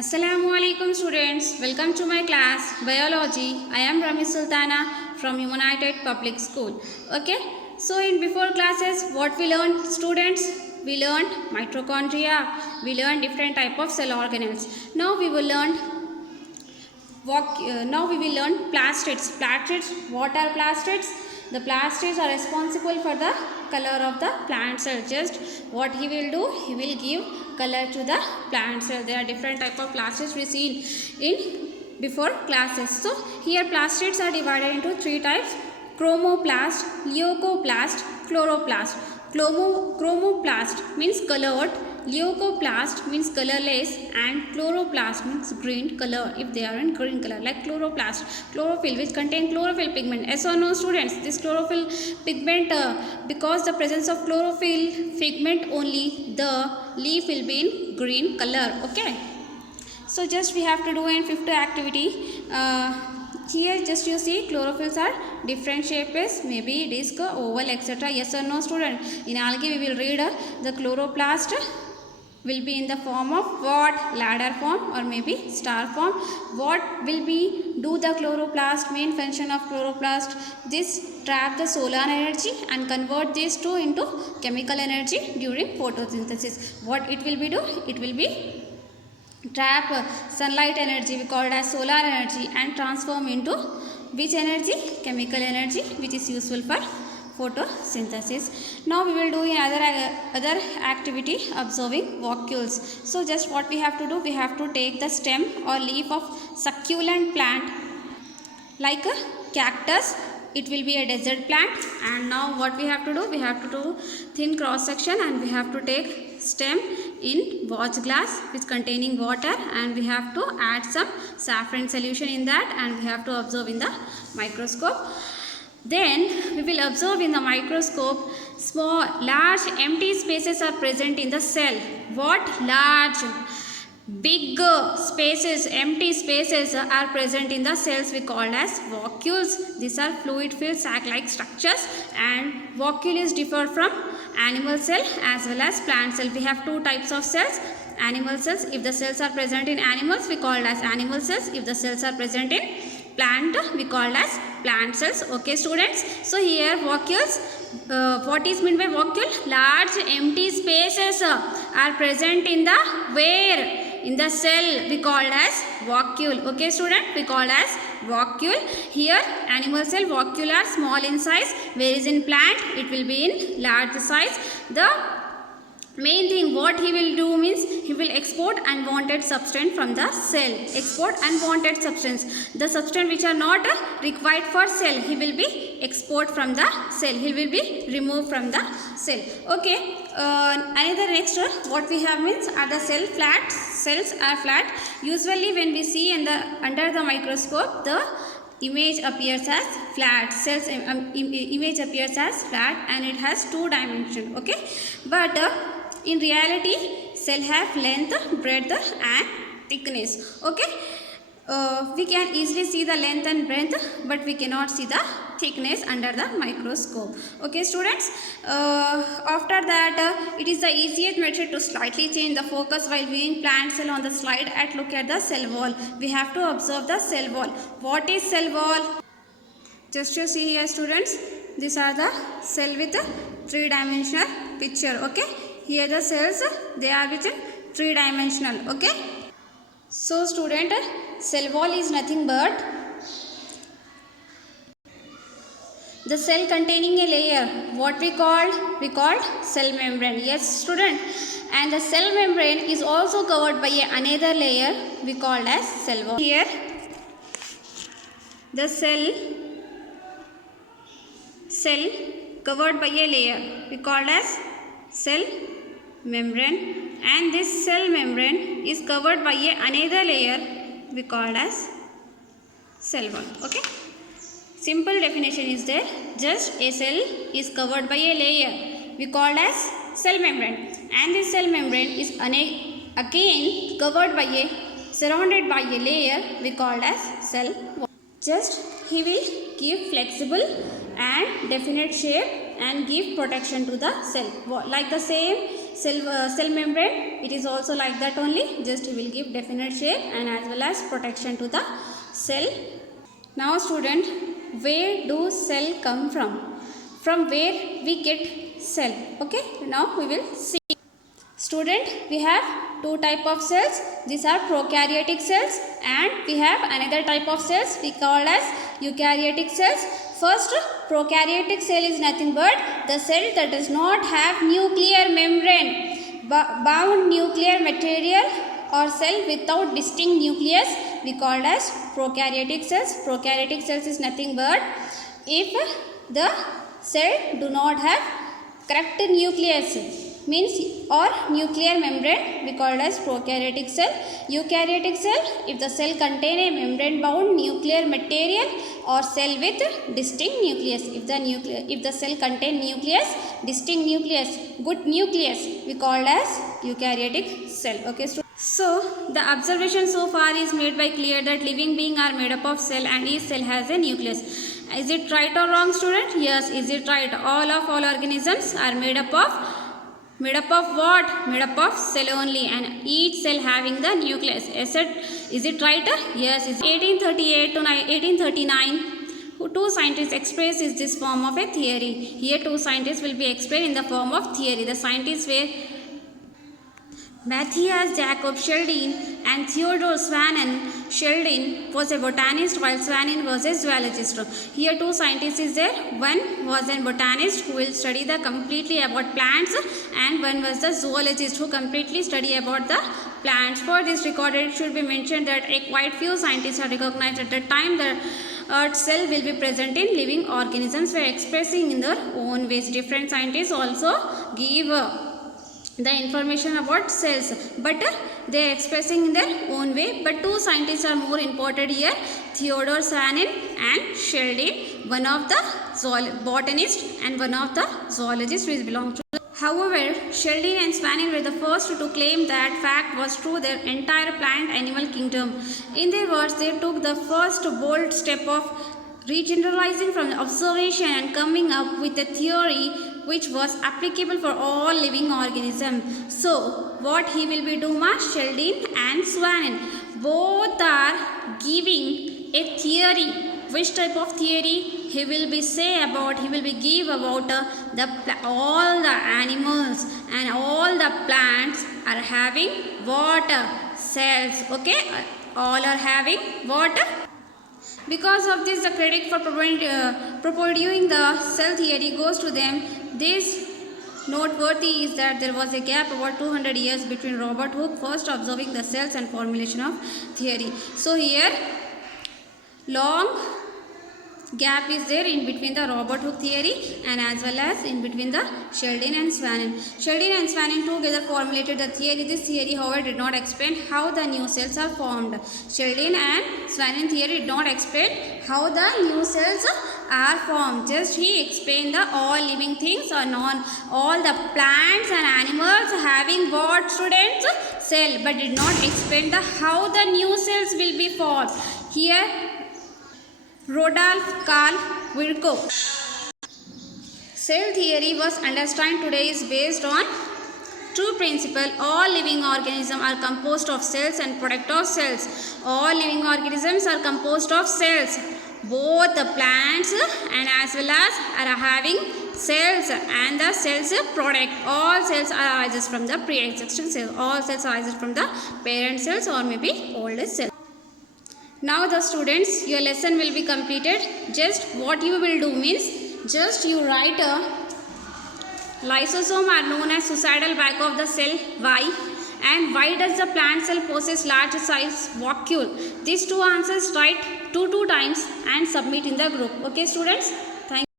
Assalamualaikum students, welcome to my class Biology. I am Rami Sultana from United Public School. Okay, so in before classes what we learned students? We learned mitochondria, we learned different type of cell organelles. Now we will learn plastids. What are plastids? The plastids are responsible for the color of the plant cell. Just what he will do, he will give color to the plant cell. There are different type of plastids we see in before classes. So here plastids are divided into three types: chromoplast, leucoplast, chloroplast. Chromoplast means colored, leucoplast means colorless, and chloroplast means green color if they are in green color, like chloroplast, chlorophyll, which contain chlorophyll pigment. Yes or no students? This chlorophyll pigment, because the presence of chlorophyll pigment only, the leaf will be in green color. Okay, so just we have to do in fifth activity. Here just you see chlorophylls are different shapes, maybe disc, oval, etc. Yes or no student? In algae we will read the chloroplast will be in the form of what? Ladder form or maybe star form. What will be do the chloroplast? Main function of chloroplast, this trap the solar energy and convert these two into chemical energy during photosynthesis. What it will be do? It will be trap sunlight energy, we call it as solar energy, and transform into which energy? Chemical energy, which is useful for photosynthesis. Now we will do in other activity, observing vacuoles. So just what we have to do, we have to take the stem or leaf of succulent plant like a cactus. It will be a desert plant, and now what we have to do, we have to do thin cross section and we have to take stem in watch glass which containing water, and we have to add some saffron solution in that, and we have to observe in the microscope. Then we will observe in the microscope large empty spaces are present in the cell. What? Large big spaces, empty spaces are present in the cells, we call as vacuoles. These are fluid filled sac like structures, and vacuole is different from animal cell as well as plant cell. We have two types of cells: animal cells. If the cells are present in animals, we call as animal cells. If the cells are present in plant, we call as plant cells. Okay students, so here vacuoles, what is meant by vacuole? Large empty spaces are present in the where? In the cell, we call as vacuole. Okay student, we call as vacuole. Here animal cell vacuole are small in size, whereas in plant it will be in large size. The main thing what he will do means he will export unwanted substance from the cell. Export unwanted substance, the substance which are not required for cell, he will be export from the cell, he will be removed from the cell. Okay, another next what we have means are the cell flat. Cells are flat. Usually when we see in the under the microscope, the image appears as flat. Cells image appears as flat and it has two dimensions. Okay, but in reality cell have length, breadth and thickness. Okay, we can easily see the length and breadth, but we cannot see the thickness under the microscope. Okay students, after that it is the easiest method to slightly change the focus while viewing plant cell on the slide. At look at the cell wall, we have to observe the cell wall. What is cell wall? Just you see here students, these are the cell with a three-dimensional picture. Okay, here the cells, they are with three-dimensional. Okay, so student, cell wall is nothing but the cell containing a layer, what we called cell membrane. Yes student, and the cell membrane is also covered by another layer we called as cell wall. Here the cell covered by a layer we called as cell membrane, and this cell membrane is covered by another layer we called as cell wall. Okay, simple definition is there. Just a cell is covered by a layer we called as cell membrane, and this cell membrane is again covered by surrounded by a layer we called as cell wall. Just he will give flexible and definite shape and give protection to the cell. Like the same cell membrane, it is also like that only. Just he will give definite shape and as well as protection to the cell. Now student, where do cell come from? From where we get cell? Okay, now we will see. Student, we have two type of cells. These are prokaryotic cells and we have another type of cells we call as eukaryotic cells. First, prokaryotic cell is nothing but the cell that does not have nuclear membrane, bound nuclear material or cell without distinct nucleus, we call as prokaryotic cells. Prokaryotic cells is nothing but if the cell do not have correct nucleus, means or nuclear membrane, we call as prokaryotic cell. Eukaryotic cell, if the cell contain a membrane bound nuclear material or cell with distinct nucleus. If the cell contain nucleus, distinct nucleus, good nucleus, we call as eukaryotic cell. Okay, so the observation so far is made by clear that living beings are made up of cell and each cell has a nucleus. Is it right or wrong, student? Yes, is it right? All organisms are made up of what? Made up of cell only, and each cell having the nucleus. Is it right? Yes. 1838 to 1839, two scientists expressed this form of a theory. Here two scientists will be explained in the form of theory. The scientists were Matthias Jakob Sheldon and Theodore Swannon. Sheldon was a botanist while Swannon was a zoologist. Here two scientists is there. One was a botanist who will study the completely about plants, and one was the zoologist who completely study about the plants. For this recorded, it should be mentioned that quite few scientists are recognized at the time that earth cell will be present in living organisms were expressing in their own ways. Different scientists also give the information about cells, but they are expressing in their own way. But two scientists are more important here, Theodore Swannon and Sheldon, one of the botanist and one of the zoologist which belong to. However, Sheldon and Swannon were the first to claim that fact was true their entire plant animal kingdom. In their words, they took the first bold step of regeneralizing from the observation and coming up with a theory which was applicable for all living organisms. So, what he will be doing, Sheldon and Swannon, both are giving a theory. Which type of theory he will be give about all the animals and all the plants are having water cells. Okay, all are having water. Because of this, the credit for proposing the cell theory goes to them. This noteworthy is that there was a gap about 200 years between Robert Hooke first observing the cells and formulation of theory. So here long gap is there in between the Robert Hooke theory and as well as in between the Sheldon and Swannon. Sheldon and Swannon together formulated the theory. This theory, however, did not explain how the new cells are formed. Sheldon and Swannon theory did not explain how the new cells are formed. Just he explained the all living things or all the plants and animals having what, students? Cell, but did not explain the how the new cells will be formed. Here Rodolph Karl Virchow. Cell theory was understood today is based on true principle. All living organisms are composed of cells and product of cells. All living organisms are composed of cells. Both the plants and as well as are having cells and the cells product. All cells arises from the pre-existing cells. All cells arises from the parent cells or maybe oldest cells. Now the students, your lesson will be completed. Just what you will do means, just you write a lysosome are known as suicidal bag of the cell. Why? And why does the plant cell possess large size vacuole? These two answers write two times and submit in the group. Okay students?